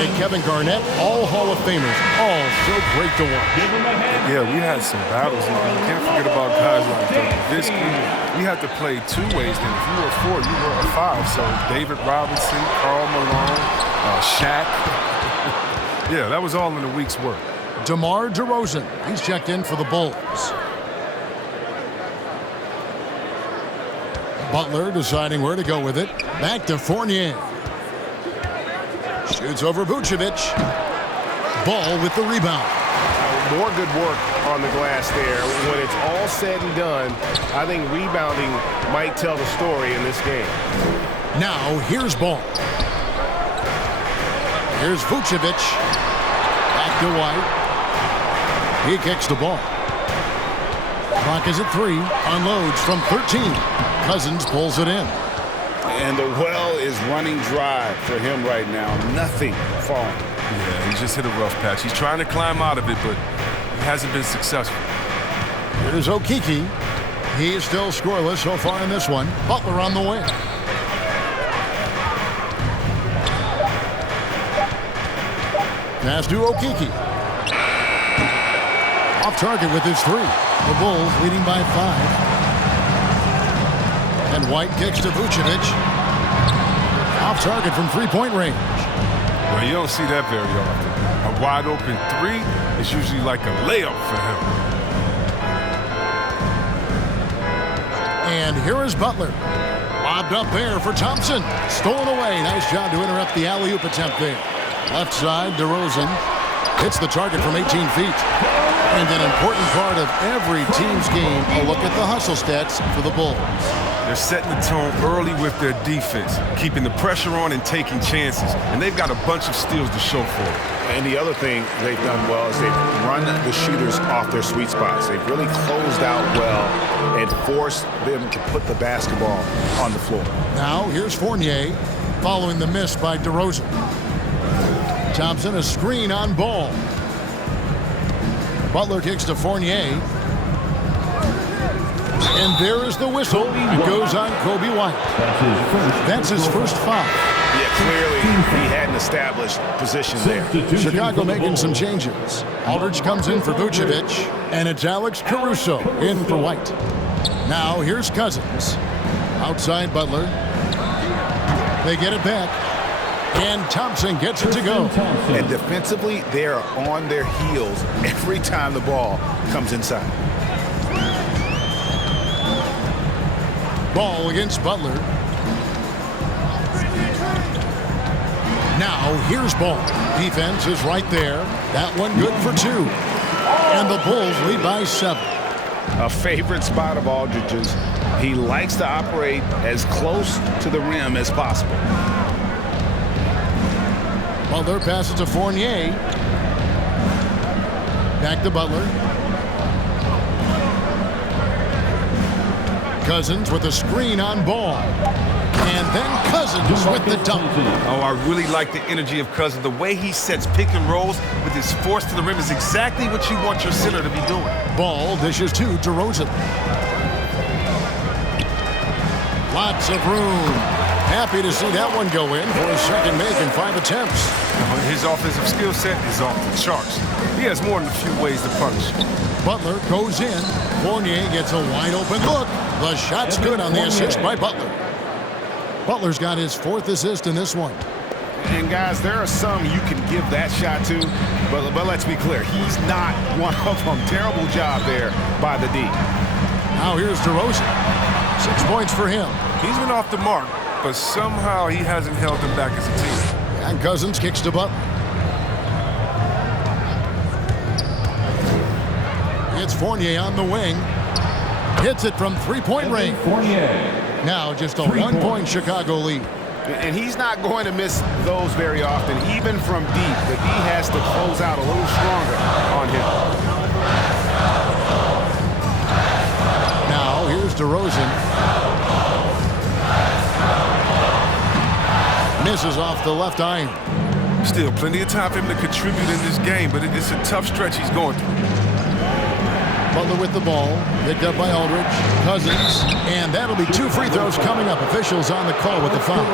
and Kevin Garnett, all Hall of Famers, all so great to watch. Yeah, we had some battles. You can't forget about guys like Nowitzki. We had to play two ways then. If you were a 4, you were a 5. So David Robinson, Karl Malone, Shaq. Yeah, that was all in a week's work. DeMar DeRozan, he's checked in for the Bulls. Butler deciding where to go with it. Back to Fournier. Shoots over Vucevic. Ball with the rebound. More good work on the glass there. When it's all said and done, I think rebounding might tell the story in this game. Now, here's Ball. Here's Vucevic. Back to White. He kicks the ball. Clock is at 3. Unloads from 13. Cousins pulls it in. And the well is running dry for him right now. Nothing falling. Yeah, he just hit a rough patch. He's trying to climb out of it, but he hasn't been successful. Here's Okeke. He is still scoreless so far in this one. Butler on the wing. Pass to Okeke. Off target with his 3. The Bulls leading by 5. And White kicks to Vucevic. Off target from three-point range. Well, you don't see that very often. A wide open 3 is usually like a layup for him. And here is Butler. Lobbed up there for Thompson. Stolen away. Nice job to interrupt the alley-oop attempt there. Left side, DeRozan hits the target from 18 feet. And an important part of every team's game, a look at the hustle stats for the Bulls. They're setting the tone early with their defense, keeping the pressure on and taking chances. And they've got a bunch of steals to show for it. And the other thing they've done well is they've run the shooters off their sweet spots. They've really closed out well and forced them to put the basketball on the floor. Now here's Fournier following the miss by DeRozan. Thompson a screen on Ball. Butler kicks to Fournier. And there is the whistle. It goes on Kobe White. That's his first foul. Yeah, clearly he hadn't established position there. Chicago making some changes. Aldridge comes in for Vucevic. And it's Alex Caruso in for White. Now here's Cousins. Outside Butler. They get it back. And Thompson gets it to go. And defensively, they are on their heels every time the ball comes inside. Ball against Butler. Now here's Ball. Defense is right there. That one good for 2. And the Bulls lead by 7. A favorite spot of Aldridge's. He likes to operate as close to the rim as possible. Butler passes to Fournier. Back to Butler. Cousins with a screen on Ball. And then Cousins with the dunk. Oh, I really like the energy of Cousins. The way he sets pick and rolls with his force to the rim is exactly what you want your center to be doing. Ball dishes to DeRozan. Lots of room. Happy to see that one go in for his second make in 5 attempts. His offensive skill set is off the charts. He has more than a few ways to punish. Butler goes in. Fournier gets a wide open look. The shot's good on the assist by Butler. Butler's got his 4th assist in this one. And guys, there are some you can give that shot to, but let's be clear, he's not one of them. Terrible job there by the D. Now here's DeRozan. 6 points for him. He's been off the mark, but somehow he hasn't held them back as a team. And Cousins kicks to Butler. It's Fournier on the wing. Hits it from three-point range. Now just a 1-point Chicago lead. And he's not going to miss those very often, even from deep. The D has to close out a little stronger on him. Now here's DeRozan. Misses off the left iron. Still plenty of time for him to contribute in this game, but it's a tough stretch he's going through. Butler with the ball, picked up by Aldridge. Cousins, and that'll be 2 free throws coming up. Officials on the call with the foul.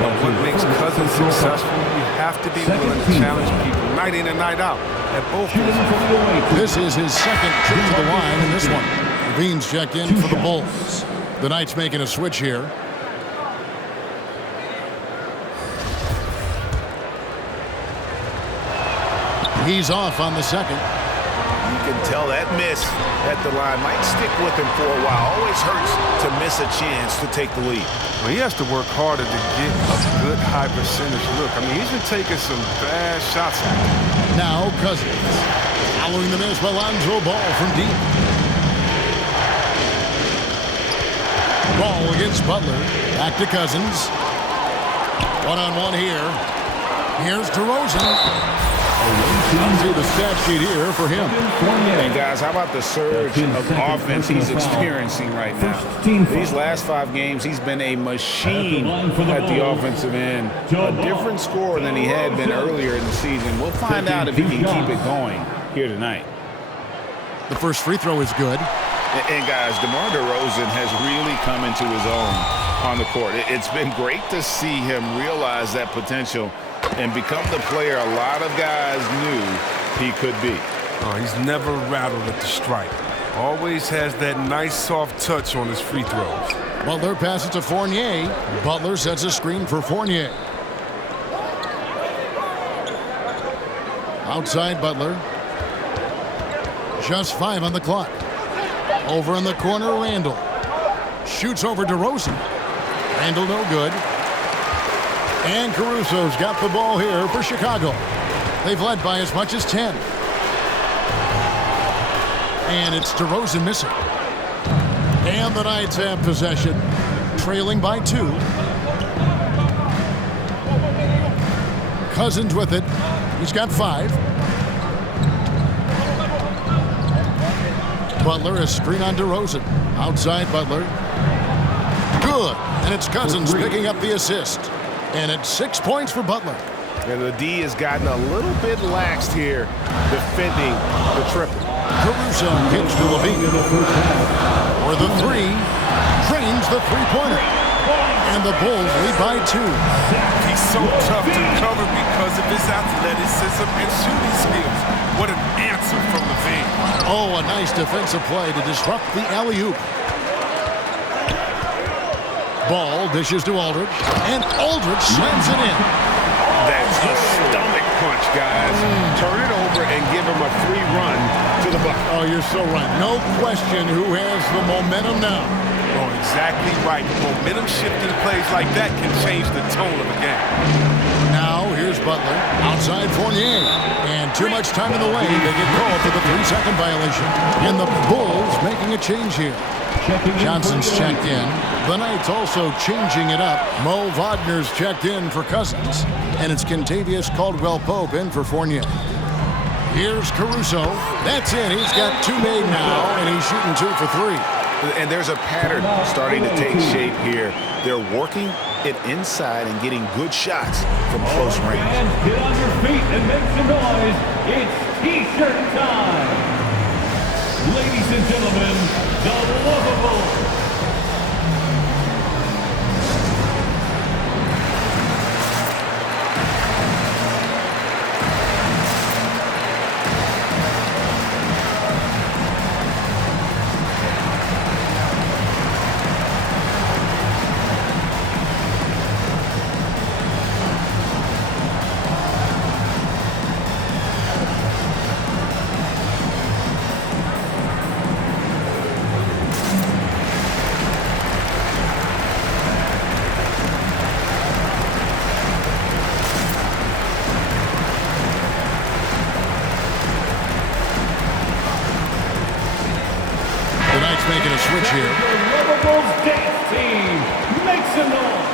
But what makes Cousins successful, you have to be willing to challenge people night in and night out at both positions. This is his second trip to the line in this one. Levine's checked in for the Bulls. The Knights making a switch here. He's off on the second. You can tell that miss at the line might stick with him for a while. Always hurts to miss a chance to take the lead. Well, he has to work harder to get a good high percentage look. I mean, he's been taking some bad shots. Now Cousins. Following the miss, Alonzo Ball from deep. Ball against Butler. Back to Cousins. One-on-one here. Here's DeRozan. See the stat sheet here for him. And guys, how about the surge of offense he's experiencing right now? These last 5 games, he's been a machine at the offensive end. A different score than he had been earlier in the season. We'll find out if he can keep it going here tonight. The first free throw is good. And guys, DeMar DeRozan has really come into his own on the court. It's been great to see him realize that potential and become the player a lot of guys knew he could be. He's never rattled at the stripe. Always has that nice soft touch on his free throws. Butler passes to Fournier. Butler sets a screen for Fournier. Outside Butler. Just 5 on the clock. Over in the corner, Randall. Shoots over DeRozan. Randall no good. And Caruso's got the ball here for Chicago. They've led by as much as 10. And it's DeRozan missing. And the Knights have possession, trailing by 2. Cousins with it. He's got 5. Butler, a screen on DeRozan. Outside Butler. Good. And it's Cousins picking up the assist. And it's 6 points for Butler. And the D has gotten a little bit laxed here, defending the triple. Caruso gets to Levine. For the 3, drains the three-pointer. And the Bulls lead by 2. He's so tough to cover because of his athleticism and shooting skills. What an answer from Levine. Oh, a nice defensive play to disrupt the alley-oop. Ball dishes to Aldridge, and Aldridge slams it in. That's a stomach punch, guys. Turn it over and give him a free run to the bucket. Oh, you're so right. No question who has the momentum now. Oh, exactly right. Momentum shifting plays like that can change the tone of a game. Now, here's Butler. Outside Fournier. And too much time in the lane. They get called for the 3-second violation. And the Bulls making a change here. Johnson's checked in. The Knights also changing it up. Mo Wagner's checked in for Cousins. And it's Kentavious Caldwell-Pope in for Fournier. Here's Caruso. That's it. He's got 2 made now, and he's shooting 2 for 3. And there's a pattern starting to take shape here. They're working it inside and getting good shots from close range. And get on your feet and make some noise. It's T-shirt time. Ladies and gentlemen, the lovable making a switch here. The Bulls dance team makes some noise.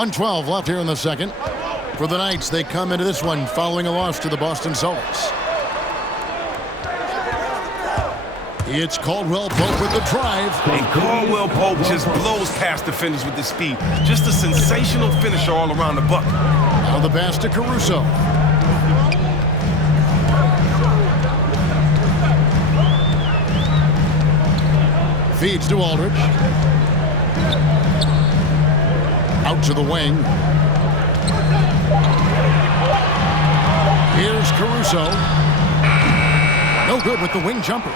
.112 left here in the second. For the Knights, they come into this one following a loss to the Boston Celtics. It's Caldwell Pope with the drive. And Caldwell Pope just blows past defenders with his speed. Just a sensational finisher all around the bucket. Now the pass to Caruso. Feeds to Aldridge. Out to the wing. Here's Caruso. No good with the wing jumper.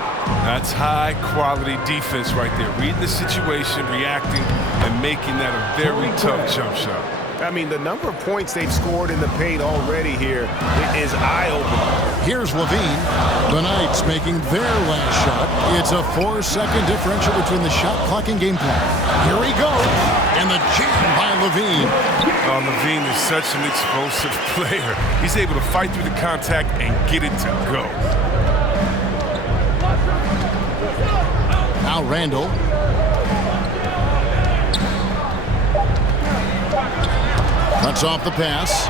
That's high-quality defense right there. Reading the situation, reacting, and making that a very tough jump shot. I mean, the number of points they've scored in the paint already here is eye-opening. Here's Levine. The Knights making their last shot. It's a 4-second differential between the shot clock and game plan. Here he goes. And the jam by Levine. Oh, Levine is such an explosive player. He's able to fight through the contact and get it to go. Now Randall. Cuts off the pass.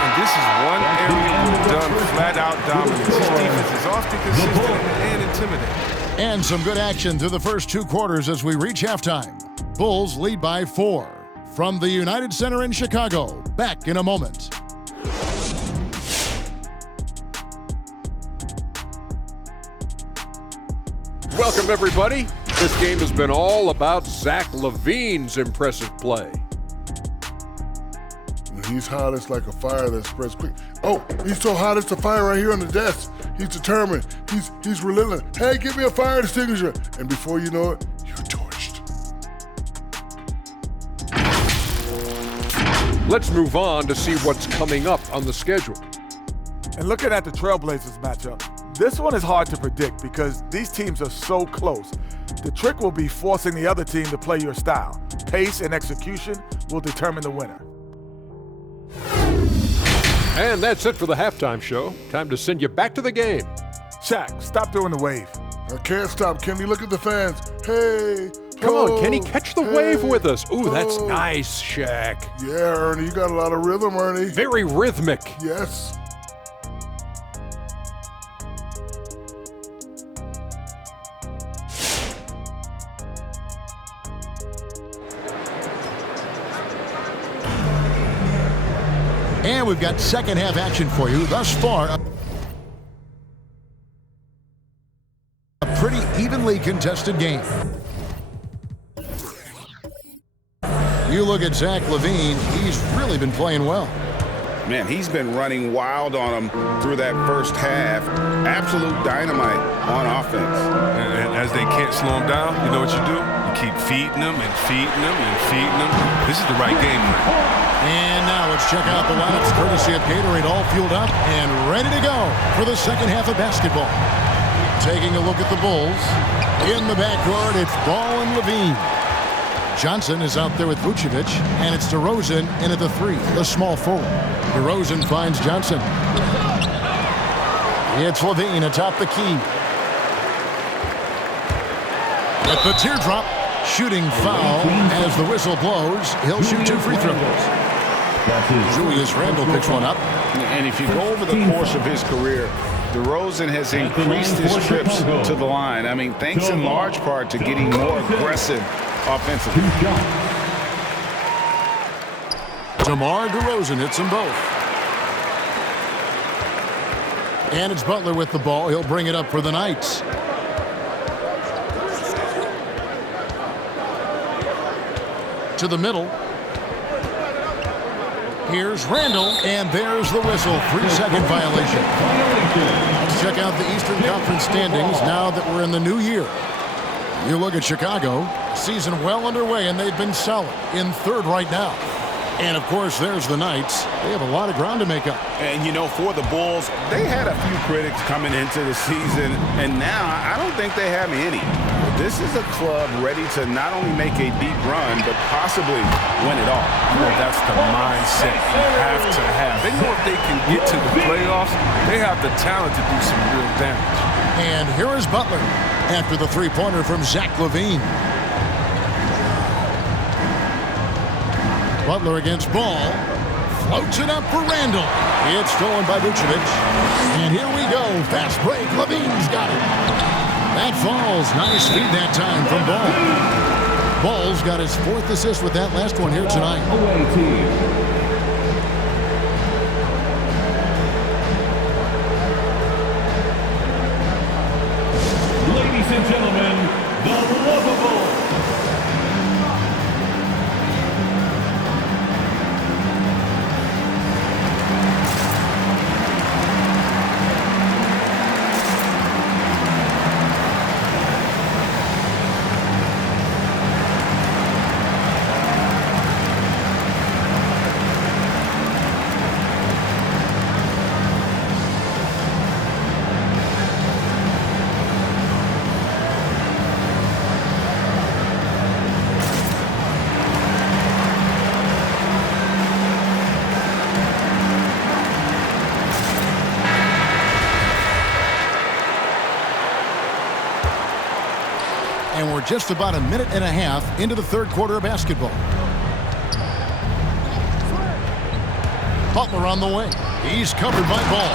And this is one area we've done flat-out dominance. His defense is often consistent and intimidating. And some good action through the first 2 quarters as we reach halftime. Bulls lead by 4. From the United Center in Chicago. Back in a moment. Welcome, everybody. This game has been all about Zach LaVine's impressive play. When he's hot, it's like a fire that spreads quick. Oh, he's so hot, it's a fire right here on the desk. He's determined. He's relentless. Hey, give me a fire extinguisher. And before you know it, you're torched. Let's move on to see what's coming up on the schedule. And looking at the Trailblazers matchup, this one is hard to predict because these teams are so close. The trick will be forcing the other team to play your style. Pace and execution will determine the winner. And that's it for the halftime show. Time to send you back to the game. Shaq, stop doing the wave. I can't stop, Kenny. Look at the fans. Hey. Come oh, on, Kenny, catch the hey, wave with us. Ooh, that's oh. nice, Shaq. Yeah, Ernie, you got a lot of rhythm, Ernie. Very rhythmic. Yes. And we've got second half action for you. Thus far, a pretty evenly contested game. You look at Zach LaVine, he's really been playing well. Man, he's been running wild on him through that first half. Absolute dynamite on offense. And as they can't slow him down, you know what you do? You keep feeding them and feeding them and feeding them. This is the right game plan. And now let's check out the lineups courtesy of Gatorade, all fueled up and ready to go for the second half of basketball. Taking a look at the Bulls. In the backcourt, it's Ball and Levine. Johnson is out there with Vucevic, and it's DeRozan in at the 3, the small forward. DeRozan finds Johnson. It's Levine atop the key. At the teardrop, shooting foul as the whistle blows. He'll shoot 2 free throws. Julius Randle picks one up. And if you go over the course of his career, DeRozan has increased his trips to the line. I mean, thanks in large part to getting more aggressive offensively. DeMar DeRozan hits them both. And it's Butler with the ball. He'll bring it up for the Knights. To the middle. Here's Randall, and there's the whistle. 3-second violation. Let's check out the Eastern Conference standings now that we're in the new year. You look at Chicago, season well underway, and they've been solid in 3rd right now. And, of course, there's the Knights. They have a lot of ground to make up. And, you know, for the Bulls, they had a few critics coming into the season, and now I don't think they have any. This is a club ready to not only make a deep run, but possibly win it all. You know, that's the mindset you have to have. They know if they can get to the playoffs, they have the talent to do some real damage. And here is Butler after the 3-pointer from Zach LaVine. Butler against Ball. Floats it up for Randall. It's stolen by Vucevic. And here we go. Fast break. Levine's got it. That falls. Nice feed that time from Ball. Ball's got his 4th assist with that last one here tonight. Away team. Ladies and gentlemen, the lovable. And we're just about a minute and a half into the 3rd quarter of basketball. Butler on the way. He's covered by Ball.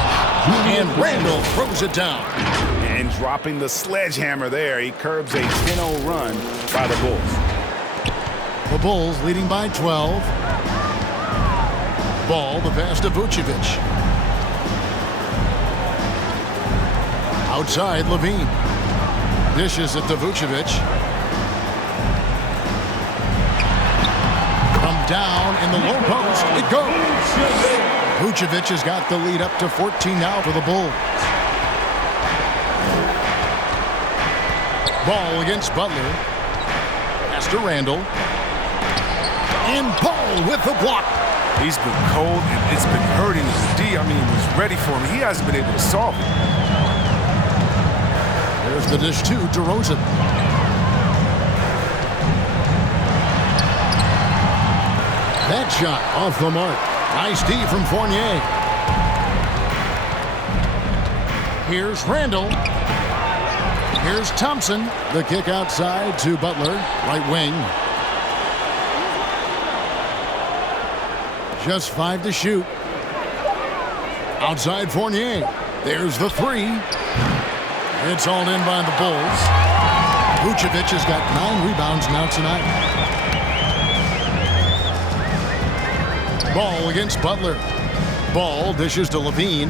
And Randall throws it down. And dropping the sledgehammer there, he curbs a 10-0 run by the Bulls. The Bulls leading by 12. Ball, the pass to Vucevic. Outside, Levine. Dishes it to Vucevic. From down in the low post, it goes. Vucevic has got the lead up to 14 now for the Bulls. Ball against Butler. Pass to Randall. And Ball with the block. He's been cold, and it's been hurting his D. I mean, he was ready for him. He hasn't been able to solve it. There's the dish to DeRozan. That shot off the mark. Nice D from Fournier. Here's Randall. Here's Thompson. The kick outside to Butler, right wing. Just 5 to shoot. Outside Fournier. There's the 3. It's all in by the Bulls. Vucevic has got 9 rebounds now tonight. Ball against Butler. Ball dishes to Levine.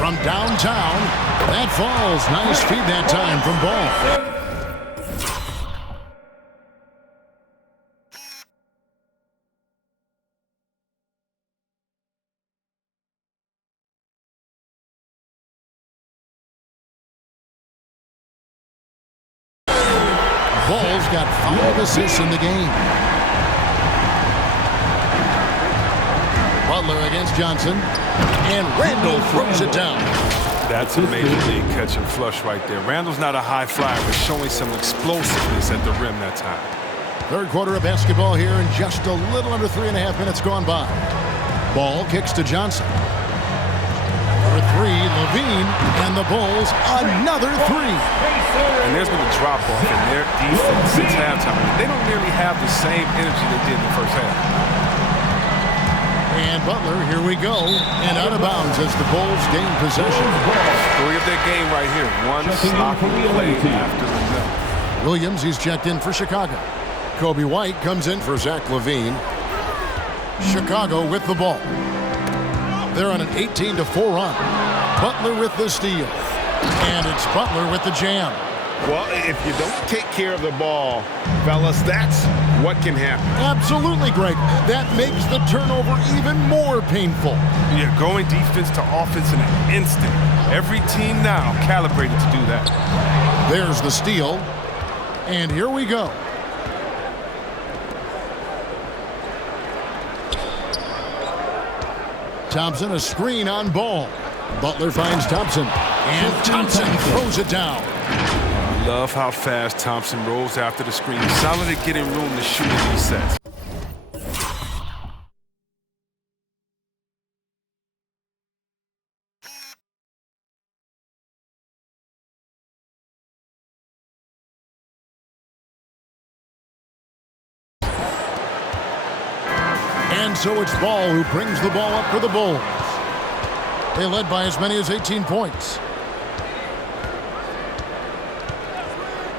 From downtown, that falls. Nice feed that time from Ball. Ball's got 5 assists in the game. Butler against Johnson. And Randall throws it down. That's a major league catch and flush right there. Randall's not a high flyer, but showing some explosiveness at the rim that time. 3rd quarter of basketball here, and just a little under 3.5 minutes gone by. Ball kicks to Johnson. For 3, Levine, and the Bulls another 3. And there's been a drop-off in their defense since halftime. They don't nearly have the same energy they did in the first half. And Butler, here we go, and out of bounds as the Bulls gain possession. Story of their game right here. One sloppy play after another. Williams, he's checked in for Chicago. Kobe White comes in for Zach LaVine. Chicago with the ball. They're on an 18-4 run. Butler with the steal. And it's Butler with the jam. Well, if you don't take care of the ball, fellas, that's what can happen. Absolutely, Greg. That makes the turnover even more painful. Yeah, going defense to offense in an instant. Every team now calibrated to do that. There's the steal. And here we go. Thompson, a screen on Ball. Butler finds Thompson. And Thompson throws it down. I love how fast Thompson rolls after the screen. Solid at getting room to shoot in these sets. And And so it's Ball who brings the ball up for the Bulls. They led by as many as 18 points.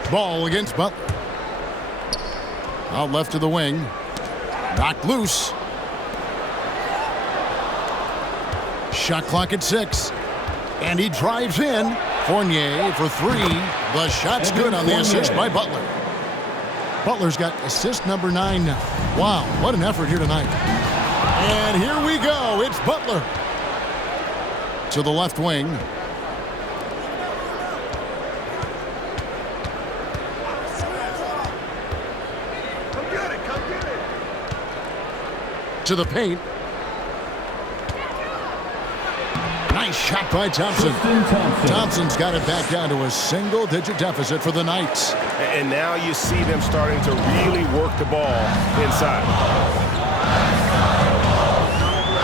Ball against Butler. Out left to the wing. Knocked loose. Shot clock at 6. And he drives in. Fournier for 3. The shot's good on the assist by Butler. Butler's got assist number 9 now. Wow, what an effort here tonight. And here we go. It's Butler. To the left wing. To the paint. Nice shot by Thompson. Thompson's got it back down to a single-digit deficit for the Knights. And now you see them starting to really work the ball inside.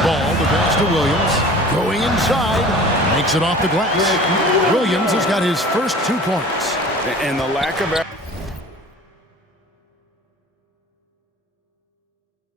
Ball, the pass to Williams. Going inside. Makes it off the glass. Williams has got his first 2 points. And the lack of